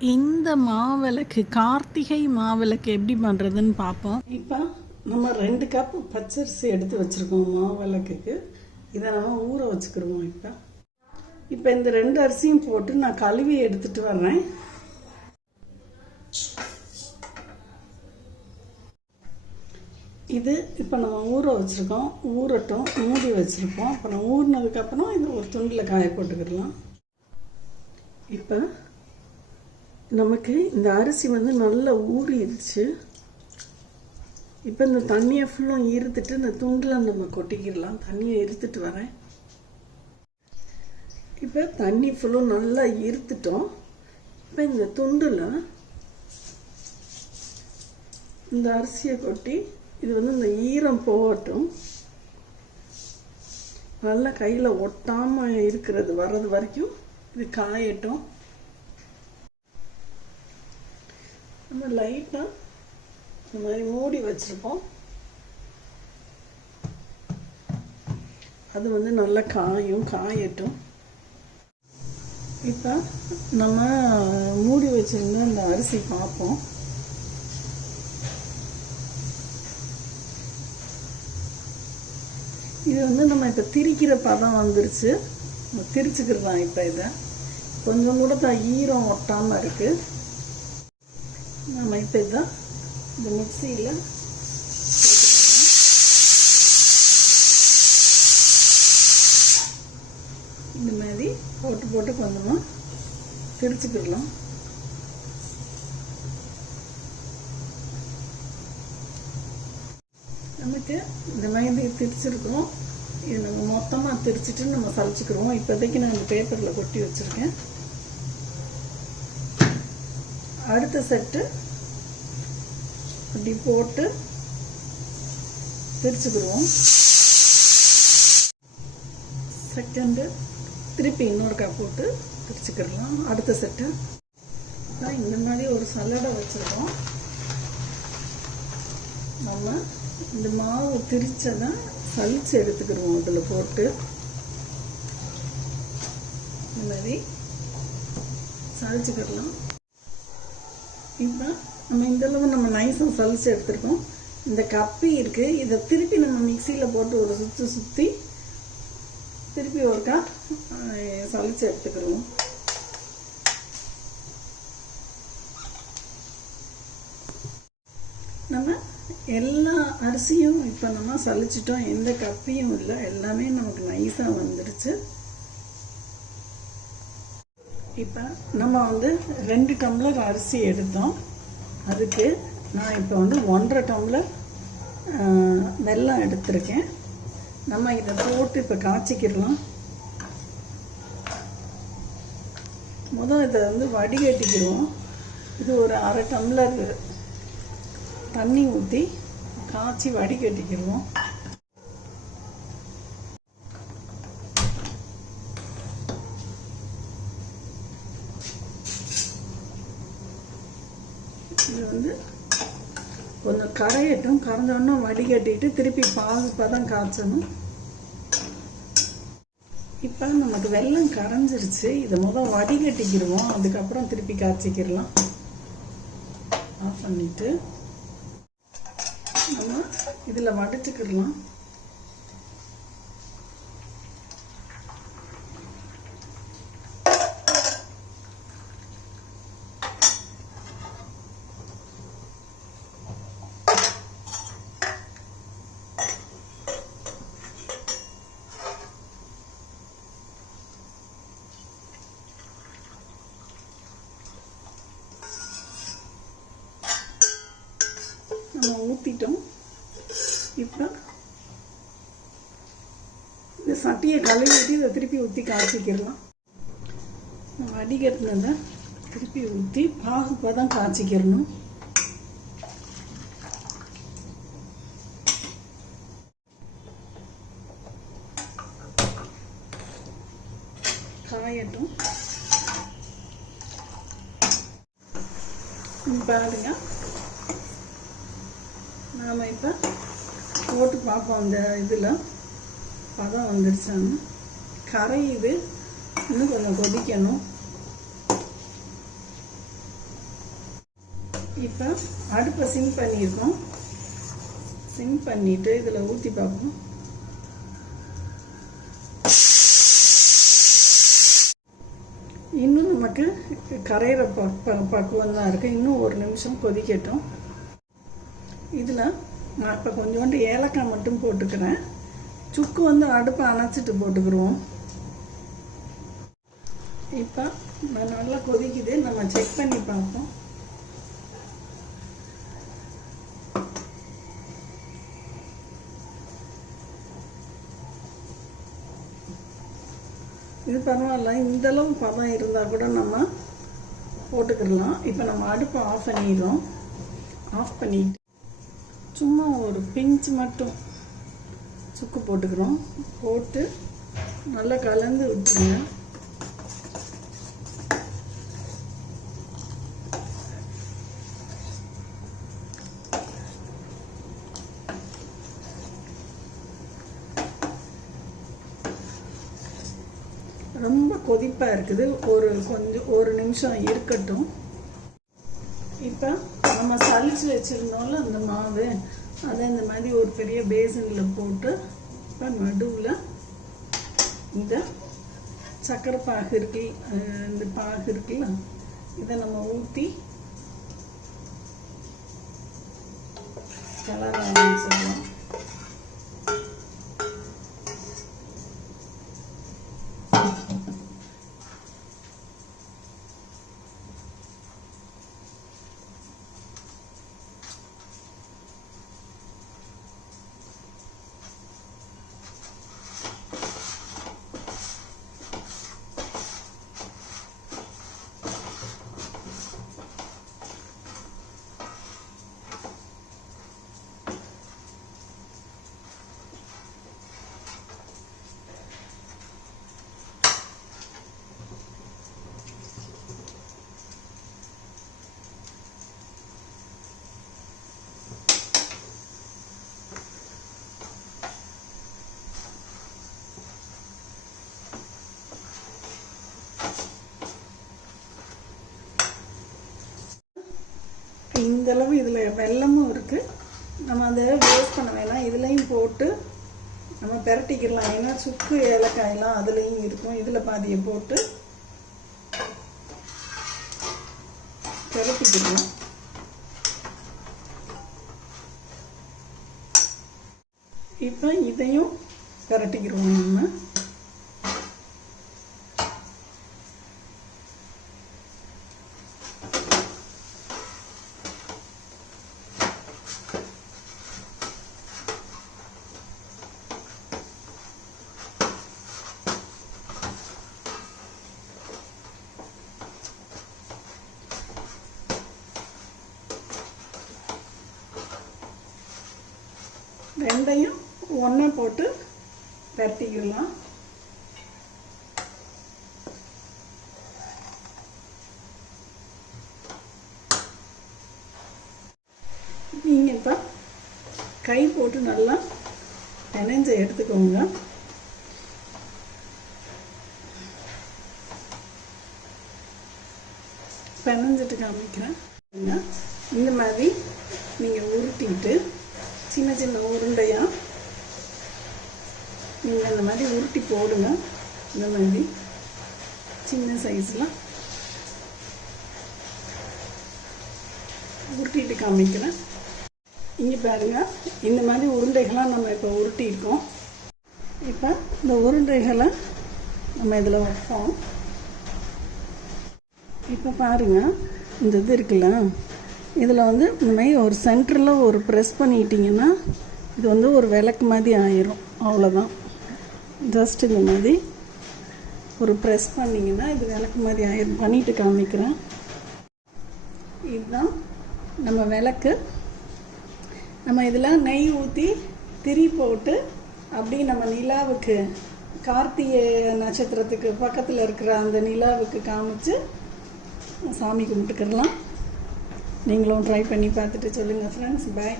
இந்த மாவிளக்கு கார்த்திகை மாவிளக்கு எப்படி பண்ணுறதுன்னு பார்ப்போம். இப்போ நம்ம ரெண்டு கப்பு பச்சரிசி எடுத்து வச்சுருக்கோம் மாவிளக்குக்கு. இதை நம்ம ஊற வச்சுக்கிடுவோம் இப்போ. இப்போ இந்த ரெண்டு அரிசியும் போட்டு நான் கழுவி எடுத்துட்டு வர்றேன். இது இப்போ நம்ம ஊற வச்சுருக்கோம். ஊறட்டும் மூடி வச்சுருப்போம். அப்புறம் ஊறினதுக்கப்புறம் இது ஒரு துண்டில் காய போட்டுக்கிடலாம். இப்போ நமக்கு இந்த அரிசி வந்து நல்லா ஊறிடுச்சு. இப்போ இந்த தண்ணியை ஃபுல்லும் ஈர்த்துட்டு இந்த துண்டில் நம்ம கொட்டிக்கிடலாம். தண்ணியை இருத்துட்டு வரேன். இப்போ தண்ணி ஃபுல்லும் நல்லா இருத்துட்டோம் இப்போ இந்த துண்டில் இந்த அரிசியை கொட்டி இது வந்து இந்த ஈரம் போகட்டும். நல்லா கையில் ஒட்டாமல் இருக்கிறது வர்றது வரைக்கும் இது காயட்டும். நம்ம லைட்டாக இந்த மாதிரி மூடி வச்சுருப்போம். அது வந்து நல்லா காயும் காயட்டும். இப்போ நம்ம மூடி வச்சுருந்த அந்த அரிசி பார்ப்போம். இது வந்து நம்ம இப்போ திரிக்கிற பதம் வந்துருச்சு. நம்ம திரிச்சுக்கிடலாம் இப்போ இதை. கொஞ்சம் கூட தான் ஈரம் ஒட்டாமல் இருக்குது நம்ம இப்போ தான் இந்த மிக்சியில் இந்த மாதிரி போட்டு போட்டு கொஞ்சமாக திரிச்சுக்கிடலாம் நமக்கு இந்த மாதிரி திரிச்சிருக்கிறோம் இது நம்ம மொத்தமாக திரிச்சிட்டு நம்ம சளிச்சுக்கிறோம் இப்போதைக்கு நான் இந்த பேப்பரில் கொட்டி வச்சுருக்கேன். அடுத்த செட்டு அப்படி போட்டு பிரிச்சுக்கிடுவோம். செகண்டு திருப்பி இன்னொரு கப் போட்டு பிரிச்சுக்கிடலாம். அடுத்த செட்டு. அதான் இந்த மாதிரி ஒரு சல்லடை வச்சுருக்கோம். நம்ம இந்த மாவு திரிச்சதை சலிச்சு எடுத்துக்கிடுவோம் இதில் போட்டு. இந்த மாதிரி சலிச்சுக்கிடலாம் இப்போ நம்ம இந்த அளவு நம்ம நைஸும் சலிச்சு எடுத்துருக்கோம். இந்த கப்பி இருக்குது இதை திருப்பி நம்ம மிக்சியில் போட்டு ஒரு சுற்றி சுற்றி திருப்பி ஒருக்கா சலிச்சு எடுத்துக்கிறோம் நம்ம எல்லா அரிசியும் இப்போ நம்ம சலிச்சிட்டோம். எந்த கப்பியும் இல்லை. எல்லாமே நமக்கு நைஸாக வந்துடுச்சு இப்போ நம்ம வந்து ரெண்டு டம்ளர் அரிசி எடுத்தோம். அதுக்கு நான் இப்போ வந்து ஒன்றரை டம்ளர் ஆஹ், வெல்லம் எடுத்திருக்கேன். நம்ம இதை போட்டு இப்போ காய்ச்சிக்கிடலாம். முதல் இதை வந்து வடிகட்டிக்கிடுவோம். இது ஒரு அரை டம்ளர் தண்ணி ஊற்றி காய்ச்சி வடிகட்டிக்கிடுவோம் இது வந்து கொஞ்சம் கரையட்டும் கரைஞ்சோன்னா வடிகட்டிட்டு திருப்பி பால் பதம் காய்ச்சணும். இப்போ நமக்கு வெள்ளம் கரைஞ்சிருச்சு. இதை முதல் வடிகட்டிக்கிடுவோம் அதுக்கப்புறம் திருப்பி காய்ச்சிக்கிடலாம் ஆஃப் பண்ணிட்டு நம்ம இதில் வடிச்சுக்கிடலாம் நம்ம ஊற்றிட்டோம் இப்போ இந்த சட்டியை கழுவிட்டு இதை திருப்பி ஊற்றி காய்ச்சிக்கிடலாம். வடிகட்டினதை திருப்பி ஊற்றி பதம் காய்ச்சிக்கிறணும் காயட்டும். பாருங்க. நாம் இப்போ போட்டு பார்ப்போம் அந்த இதில். பதம் வந்துருச்சான்னு கரையுது இன்னும் கொஞ்சம் கொதிக்கணும். இப்போ அடுப்பை சிம் பண்ணியிருக்கோம். சிம் பண்ணிவிட்டு இதில் ஊற்றி பார்ப்போம் இன்னும் நமக்கு கரையிற ப ப- பக்குவம் தான் இருக்குது இன்னும் ஒரு நிமிஷம் கொதிக்கட்டும். இதில் நான் இப்போ கொஞ்சோண்டு ஏலக்காய் மட்டும் போட்டுக்கிறேன். சுக்கு வந்து அடுப்பை அணைச்சிட்டு போட்டுக்கிருவோம். இப்போ நல்லா கொதிக்குது. நம்ம செக் பண்ணி பார்ப்போம். இது பரவாயில்ல. இந்தளவு பதம் இருந்தால் கூட நம்ம போட்டுக்கிடலாம். இப்போ நம்ம அடுப்பை ஆஃப் பண்ணிடுறோம். ஆஃப் பண்ணிட்டு சும்மா ஒரு பிஞ்ச் மட்டும் சுக்கு போட்டுக்கிறோம். போட்டு நல்லா கலந்து விட்டுருங்க. ரொம்ப கொதிப்பாக இருக்குது. ஒரு கொஞ்சம் ஒரு நிமிஷம் இருக்கட்டும். இப்போ நம்ம சளிச்சு வச்சுருந்தோம்ல அந்த மாவு அதை இந்த மாதிரி ஒரு பெரிய பேசனில் போட்டு இப்போ நடுவில் இந்த சக்கரை பாகு இருக்கு இந்த பாகு இருக்குல்ல இதை நம்ம ஊற்றி கலர் ஆரம்பிச்சிடலாம் இந்தளவு இதில் வெல்லமும் இருக்குது நம்ம அதை வேஸ்ட் பண்ண வேணாம். இதுலேயும் போட்டு நம்ம பெரட்டிக்கிடலாம் ஏன்னா சுக்கு ஏலக்காயெலாம் அதுலேயும் இருக்கும். இதில் பாதியை போட்டு பெரட்டிக்கிடலாம் இப்போ இதையும் பெரட்டிக்கிடுவோம் நம்ம. ரெண்டையும் ஒன்றா போட்டு பரட்டிக்கிடலாம் நீங்கள் இப்போ கை போட்டு நல்லா பிணைஞ்ச எடுத்துக்கோங்க. பிணைஞ்சிட்டு காமிக்கிறேன். இந்த மாதிரி நீங்கள் உருட்டிட்டு சின்ன சின்ன உருண்டையாக நீங்கள் இந்த மாதிரி உருட்டி போடுங்க. இந்த மாதிரி. சின்ன சைஸில் உருட்டிட்டு காமிக்கிறேன். இங்கே பாருங்கள் இந்த மாதிரி உருண்டைகளாக நம்ம இப்போ உருட்டியிருக்கோம். இப்போ இந்த உருண்டைகளை நம்ம இதில் வைப்போம். இப்போ பாருங்கள் இந்த இது இருக்குல்ல. இதில் வந்து இந்த மாதிரி ஒரு சென்டரில் ஒரு ப்ரெஸ் பண்ணிட்டீங்கன்னா இது வந்து ஒரு விளக்கு மாதிரி ஆயிரும். அவ்வளோதான் ஜஸ்ட் இந்த மாதிரி. ஒரு ப்ரெஸ் பண்ணிங்கன்னா இது விளக்கு மாதிரி ஆயிரும் பண்ணிட்டு காமிக்கிறேன். இதுதான் நம்ம விளக்கு. நம்ம இதில் நெய் ஊற்றி திரி போட்டு அப்படி நம்ம நிலாவுக்கு கார்த்திகை நட்சத்திரத்துக்கு பக்கத்தில் இருக்கிற அந்த நிலாவுக்கு காமிச்சு சாமி கும்பிட்டுக்கிடலாம். நீங்களும் ட்ரை பண்ணி பார்த்துட்டு சொல்லுங்கள் ஃப்ரெண்ட்ஸ் பாய்